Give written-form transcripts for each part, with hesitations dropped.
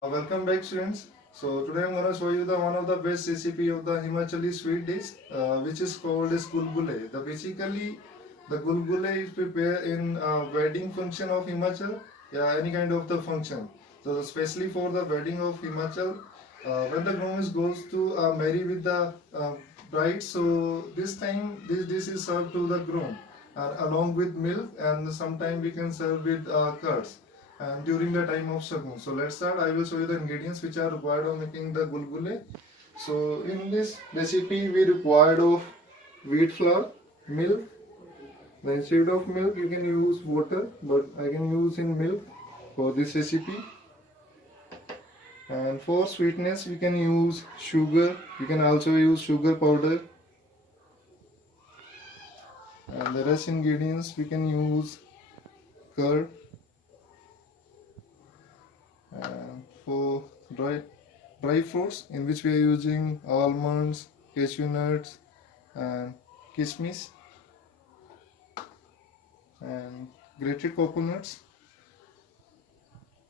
Welcome back, students. So today I'm gonna show you the one of the best recipe of the Himachali sweet dish, which is called as gulgule. The gulgule is prepared in wedding function of Himachal, yeah, any kind of the function. So especially for the wedding of Himachal, when the groom is goes to marry with the bride, so this time this dish is served to the groom, along with milk, and sometime we can serve with curds and during the time of shagun. So let's start. I will show you the ingredients which are required of making the gulgule. So in this recipe we required of wheat flour, milk. Then instead of milk you can use water, but I can use in milk for this recipe. And for sweetness we can use sugar. You can also use sugar powder. And the rest ingredients we can use curd. And for dry fruits, in which we are using almonds, cashew nuts, and kismis, and grated coconuts.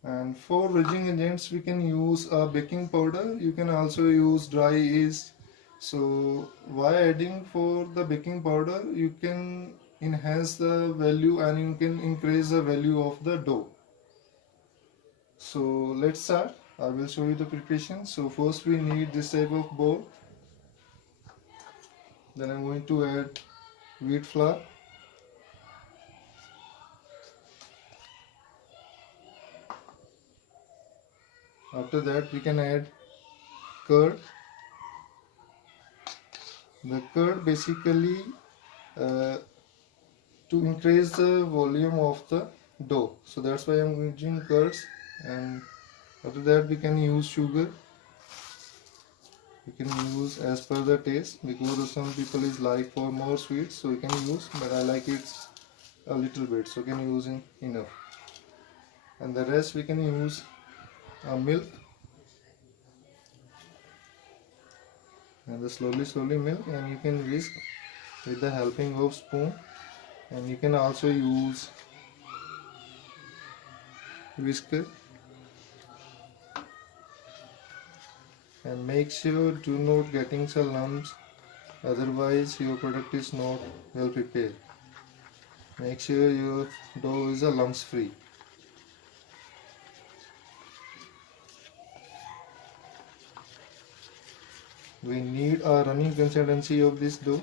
And for raging agents we can use baking powder. You can also use dry yeast. So why adding for the baking powder, you can enhance the value and you can increase the value of the dough. So let's start. I will show you the preparation. So first we need this type of bowl. Then I'm going to add wheat flour. After that we can add curd. The curd basically uh, to increase the volume of the dough. So that's why I'm using curds. And after that we can use sugar. You can use as per the taste, because some people is like for more sweet, so you can use, but I like it a little bit, so you can use enough. And the rest we can use milk, and the slowly milk, and you can whisk with the helping of spoon. And you can also use whisker. And make sure do not getting some lumps, otherwise your product is not well prepared. Make sure your dough is a lumps free. We need a running consistency of this dough.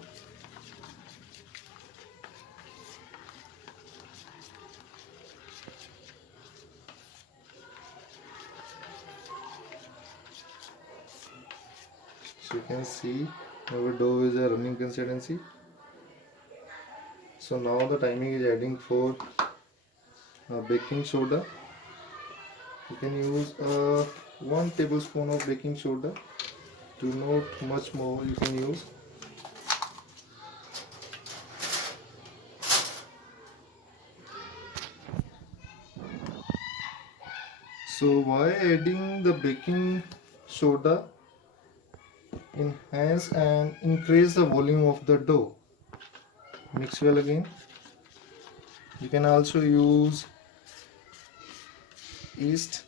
So you can see our dough is a running consistency. So now the timing is adding for baking soda. You can use 1 tablespoon of baking soda. Do not much more you can use. So why adding the baking soda? Enhance and increase the volume of the dough. Mix well again. You can also use yeast.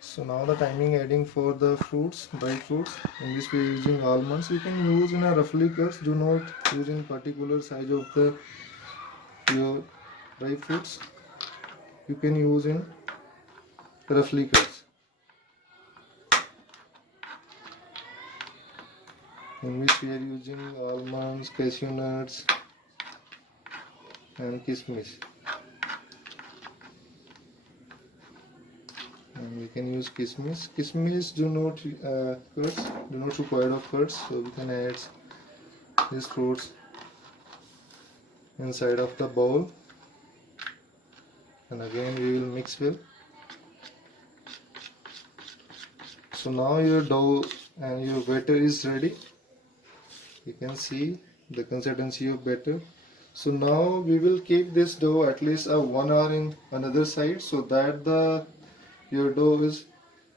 So now the timing adding for the fruits, dry fruits, in which we are using almonds. You can use in a roughly cuts. Do not use in particular size of the your dry fruits. You can use in roughly cuts, in which we are using almonds, cashew nuts, and kismis. And we can use kismis. Kismis do not cuts, do not require of cuts, so we can add these fruits inside of the bowl, and again we will mix well. So now your dough and your batter is ready. You can see the consistency of batter. So now we will keep this dough at least 1 hour in another side, so that your dough is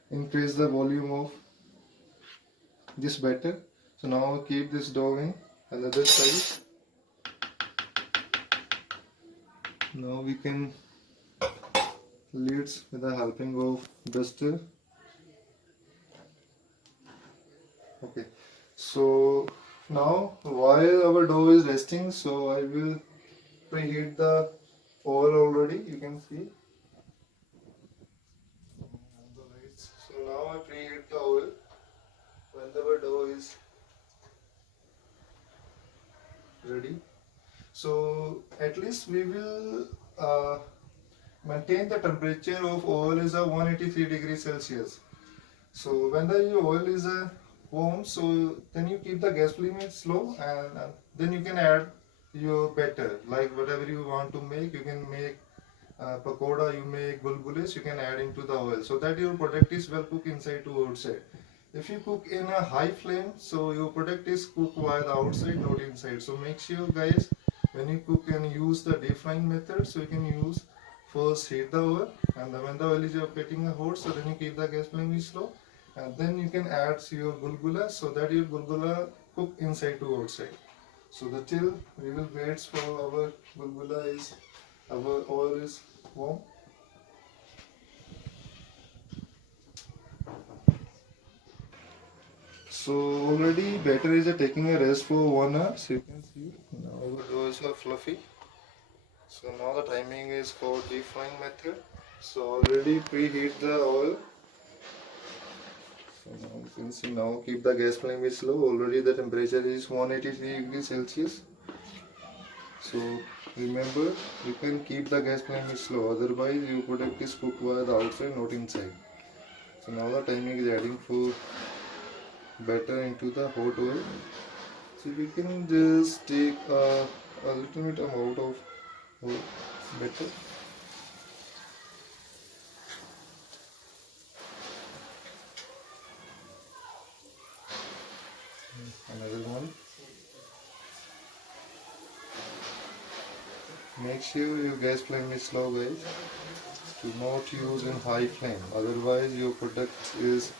increase the volume of this batter. So now keep this dough in another side. Now we can lids with the helping of duster. Okay, so now while our dough is resting, so I will preheat the oil already. You can see on the lights. So now I preheat the oil when the dough is ready. So at least we will maintain the temperature of oil is a 183 degrees Celsius. So when the oil is warm, so then you keep the gas flame slow, and then you can add your batter, like whatever you want to make. You can make pakoda, you make gulgules, you can add into the oil, so that your product is well cooked inside to outside. If you cook in a high flame, so your product is cooked while outside, not inside. So make sure guys, when you cook and use the deep frying method, so you can use first heat the oil, and then when the oil is getting hot, so then you keep the gas flame is slow, and then you can add your gulgula, so that your gulgula cook inside to outside. So the till we will wait for our gulgula is, our oil is warm. So already batter is taking a rest for 1 hour. So you can see now our dough is fluffy. So now the timing is for deep frying method. So already preheat the oil. So now you can see, now keep the gas flame is slow. Already the temperature is 183 degrees Celsius. So remember, you can keep the gas flame is slow. Otherwise your product is cooked while the outside, not inside. So now the timing is adding for batter into the hot oil. So we can just take a little bit amount of batter. Another one. Make sure your gas flame is slow guys. Do not use in high flame, otherwise your product is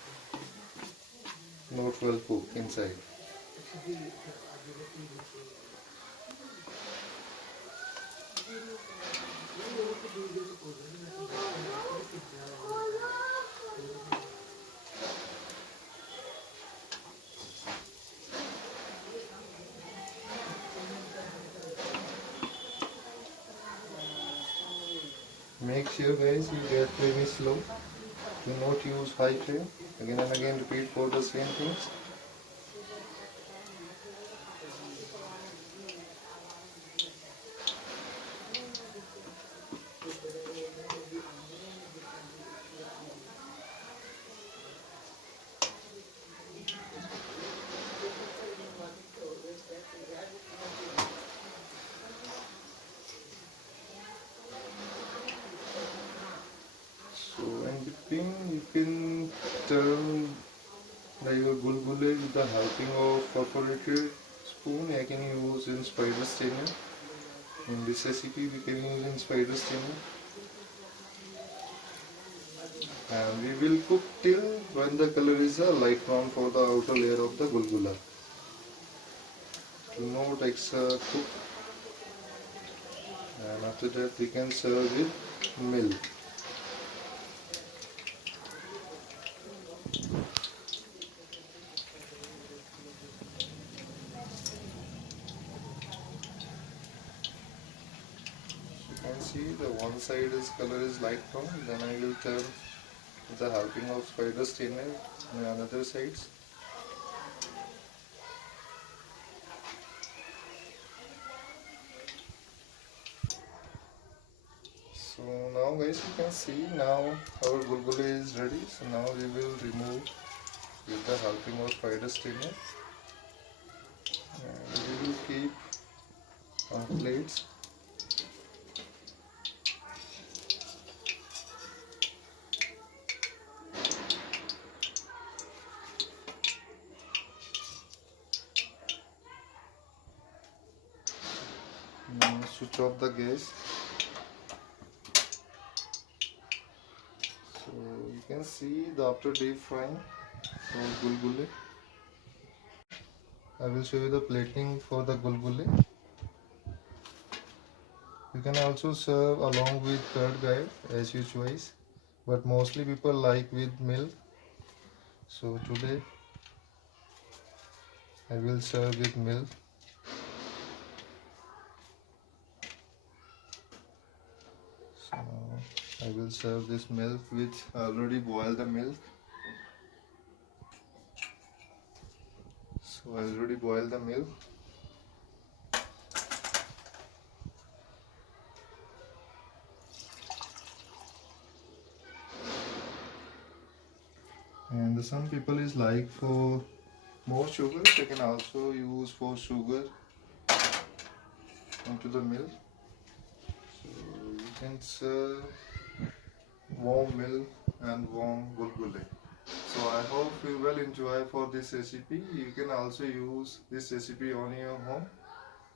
not well cooked inside. Make sure guys your gas flame is slow. Do not use high flame. Again and again repeat for the same things. So in between you can turn your gulgule with the helping of perforated spoon. I can use in spider strainer. In this recipe we can use in spider strainer. And we will cook till when the color is a light brown for the outer layer of the gulgula. Do not extra cook. And after that we can serve with milk. You can see the one side is color is light brown, then I will turn with the helping of spider strainer on another sides. So now guys, you can see now our gulgula is ready. So now we will remove with the helping of spider strainer, and we will keep on plates. Now switch off the gas. So you can see the after deep frying for gulgule. I will show you the plating for the gulgule. You can also serve along with curd guide as you choice, but mostly people like with milk. So today I will serve with milk. So I will serve this milk with already boiled the milk. So I already boiled the milk. And some people is like for more sugar, they can also use for sugar into the milk. So you can serve warm milk and warm gulgule. So I hope you will enjoy for this recipe. You can also use this recipe on your home.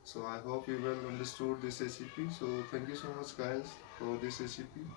So I hope you will understood this recipe. So thank you so much guys for this recipe.